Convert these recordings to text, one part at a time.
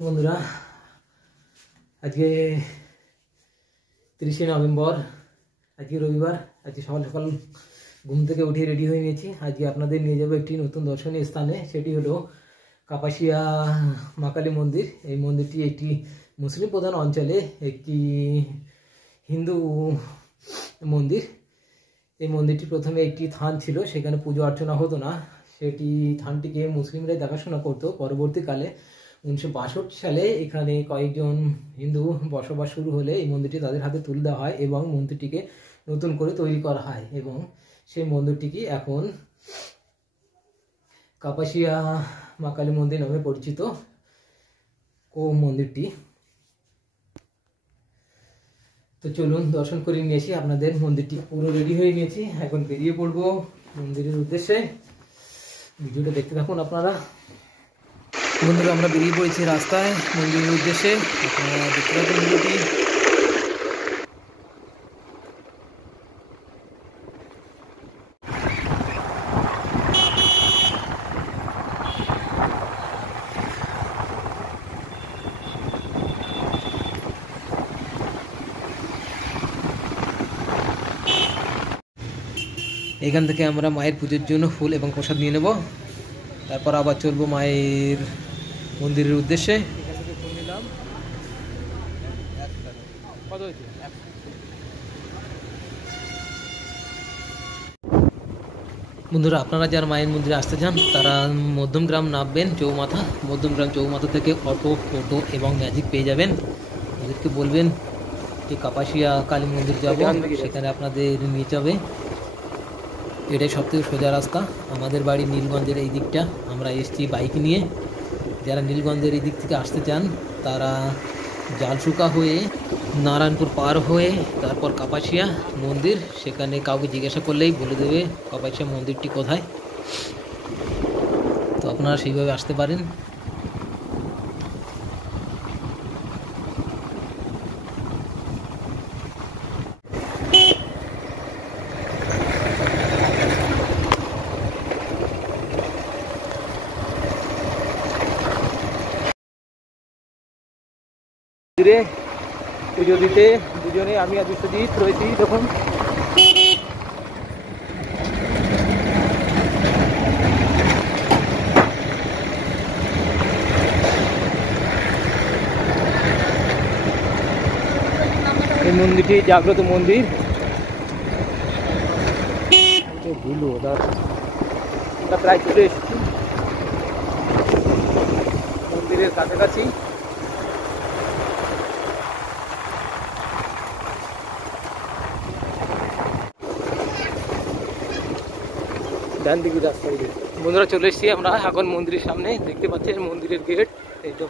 বন্ধুরা, আজকে 30শে নভেম্বর, আজকে রবিবার। আজকে সকাল সকাল ঘুম থেকে উঠে রেডি হয়ে নিয়েছি। আজকে আপনাদের নিয়ে যাবো একটি নতুন দর্শনীয় স্থানে। সেটি হলো কাপাসিয়া মা কালী মন্দির। এই মন্দিরটি একটি মুসলিম প্রধান অঞ্চলে একটি হিন্দু মন্দির। এই মন্দিরটি প্রথমে একটি থান ছিল, সেখানে পুজো অর্চনা হতো না। সেটি থানটিকে মুসলিমরাই দেখাশোনা করতো। পরবর্তীকালে 1962 সালে এখানে কয়েকজন হিন্দু বসবাস শুরু হলে এই মন্দিরটি তাদের হাতে তুলে দেওয়া হয় এবং মন্দিরটিকে নতুন করে তৈরি করা হয় এবং সেই মন্দিরটিকে এখন কাপাসিয়া মা কালী মন্দির নামে পরিচিত মন্দিরটি। তো চলুন দর্শন করে নিয়েছি আপনাদের। মন্দিরটি পুরো রেডি হয়ে নিয়েছি, এখন বেরিয়ে পড়বো মন্দিরের উদ্দেশ্যে। ভিডিওটা দেখতে থাকুন আপনারা। বন্ধুরা, আমরা বেরিয়ে পড়েছি রাস্তায় মন্দিরের উদ্দেশ্যে। আপনারা দেখতে পাবেন ভিডিওটি। এখান থেকে আমরা মায়ের পুজোর জন্য ফুল এবং প্রসাদ নিয়ে নেব, তারপর আবার চলবো মায়ের মন্দিরের উদ্দেশ্যে। বন্ধুরা, আপনারা যারা মায়ের মন্দিরে আসতে চান তারা মধ্যমগ্রাম নামবেন, চৌমাথা। মধ্যমগ্রাম চৌমাথা থেকে অটো, টোটো এবং ম্যাজিক পেয়ে যাবেন। ওদেরকে বলবেন যে কাপাসিয়া কালী মন্দির যাব, সেখানে আপনাদের নিয়ে যাবে। এটাই সবথেকে সোজা রাস্তা। আমাদের বাড়ি নীলগঞ্জের এই দিকটা, আমরা এসছি বাইক নিয়ে। যারা নীলগঞ্জের এই দিক থেকে আসতে চান তারা জালসুকা হয়ে নারায়ণপুর পার হয়ে তারপর কাপাসিয়া মন্দির, সেখানে কাউকে জিজ্ঞাসা করলেই বলে দেবে কাপাসিয়া মন্দিরটি কোথায়। তো আপনারা সেইভাবে আসতে পারেন। পুজো দিতে দুজনে, আমি আর বিশ্বজিৎ রয়েছি। তখন এই মন্দিরটি জাগ্রত মন্দির। আমরা প্রায় চলে এসেছি মন্দিরের কাছাকাছি। ডান দিকে রাস্তা। বন্ধুরা, চলে এসেছি আমরা এখন মন্দিরের সামনে। দেখতে পাচ্ছেন মন্দিরের গেট। এই তো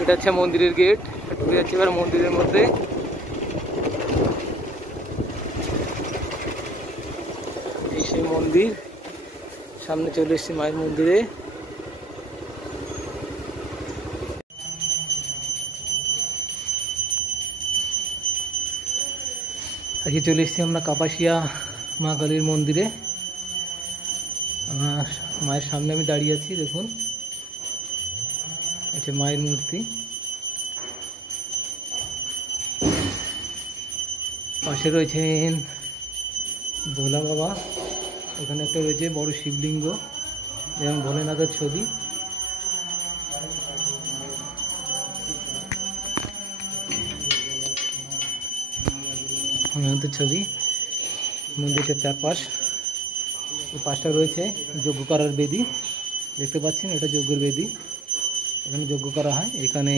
এটা হচ্ছে মন্দিরের গেট। ঢুকে যাচ্ছে এবার মন্দিরের মধ্যে। এই সেই মন্দির, সামনে চলে এসেছি মায়ের মন্দিরে। আজকে চলে এসেছি আমরা কাপাসিয়া মা কালীর মন্দিরে। মায়ের সামনে আমি দাঁড়িয়ে আছি, দেখুন এটা মায়ের মূর্তি। পাশে রয়েছেন ভোলা বাবা, এখানে একটা রয়েছে বড় শিবলিঙ্গ এবং ভোলেনাথের ছবি। ভোলেনাথের ছবি মন্দিরটার চারপাশ। এই পাশটা রয়েছে যজ্ঞ করার বেদি, দেখতে পাচ্ছেন এটা যজ্ঞের বেদি। এখানে যজ্ঞ করা হয়। এখানে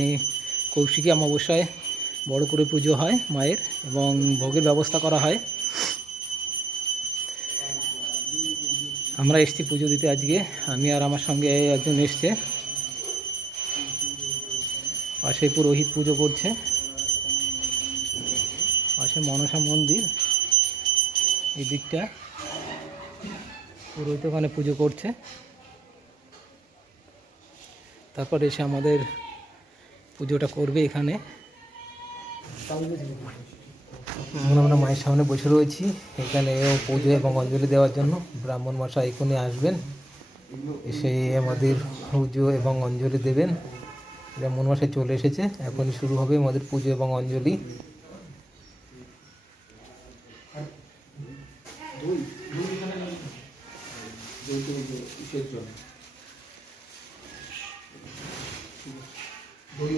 কৌশিকী অমাবস্যায় বড় করে পুজো হয় মায়ের এবং ভোগের ব্যবস্থা করা হয়। আমরা এসেছি পুজো দিতে আজকে, আমি আর আমার সঙ্গে একজন এসছে। পাশে পুরোহিত পুজো করছে, পাশে মনসা মন্দির। এই দিকটা পুরোহিত ওখানে পুজো করছে। তারপর এসে আমাদের পুজোটা করবে এখানে। আমরা মায়ের সামনে বসে রয়েছি, এখানে পুজো এবং অঞ্জলি দেওয়ার জন্য ব্রাহ্মণ মশাই এখানে আসবেন, এসে আমাদের পুজো এবং অঞ্জলি দেবেন। ব্রাহ্মণ মশাই চলে এসেছে, এখন শুরু হবে আমাদের পুজো এবং অঞ্জলি।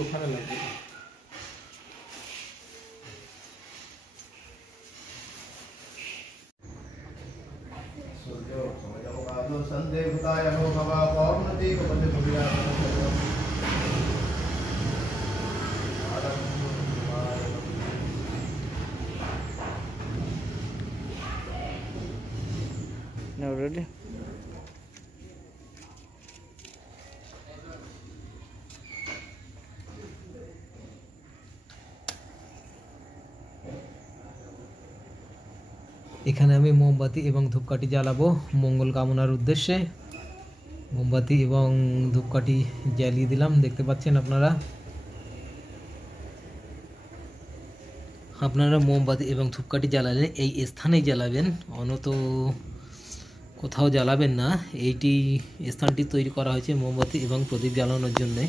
ওখানে লাগবে। Now ready? এখানে আমি মোমবাতি এবং ধূপকাঠি জ্বালাবো মঙ্গল কামনার উদ্দেশ্যে। মোমবাতি এবং ধূপকাঠি জ্বালিয়ে দিলাম, দেখতে পাচ্ছেন আপনারা। আপনারা মোমবাতি এবং ধূপকাঠি জ্বালালে এই স্থানেই জ্বালাবেন, অনত কোথাও জ্বালাবেন না। এইটি স্থানটি তৈরি করা হয়েছে মোমবাতি এবং প্রদীপ জ্বালানোর জন্যে।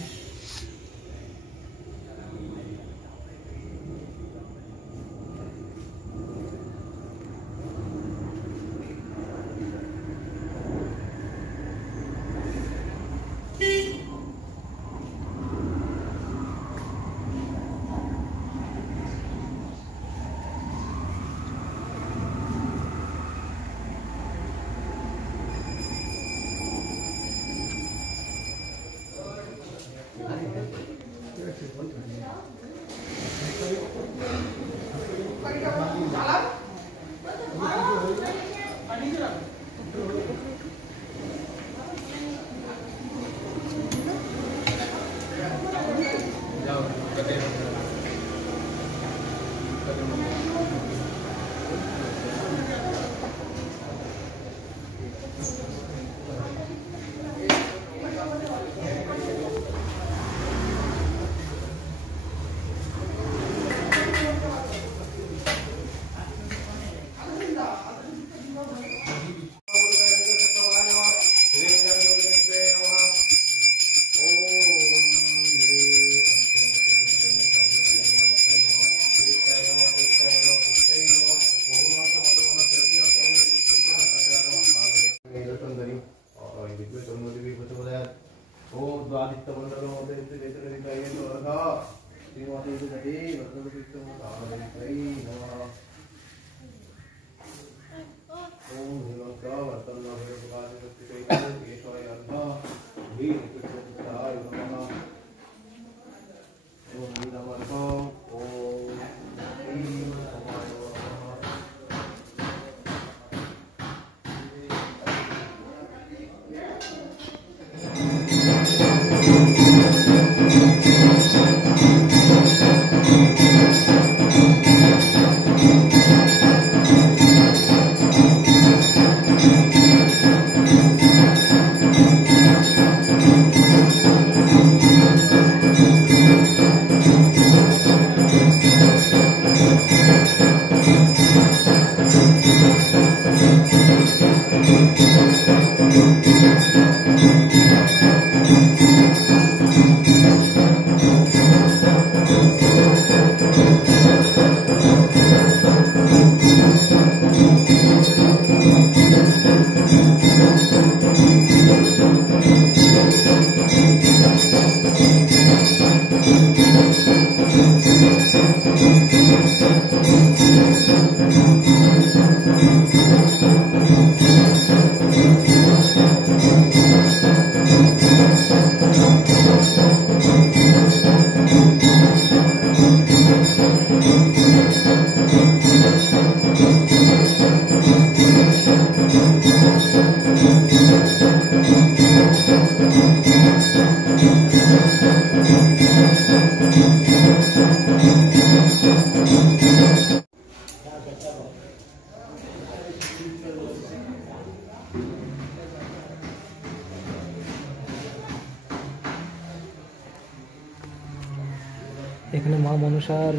এখানে মা মনসার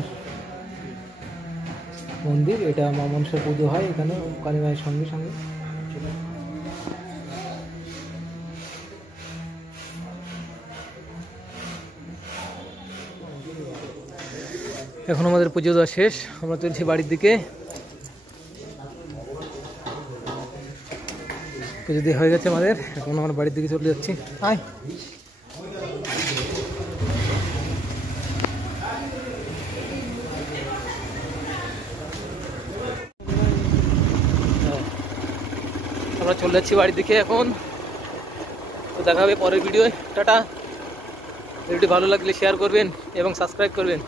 মন্দির, এটা মা মনসার পুজো হয় এখানে কালী মায়ের সঙ্গে সঙ্গে। এখন আমাদের পুজো দেওয়া শেষ, আমরা চলছি বাড়ির দিকে। পুজো দিয়ে হয়ে গেছে আমাদের, এখন আমরা বাড়ির দিকে চলে যাচ্ছি। আয় আমরা চলে যাচ্ছি বাড়ির দিকে এখন। তো দেখা হবে পরের ভিডিও। টাটা। ভিডিওটি ভালো লাগলে শেয়ার করবেন এবং সাবস্ক্রাইব করবেন।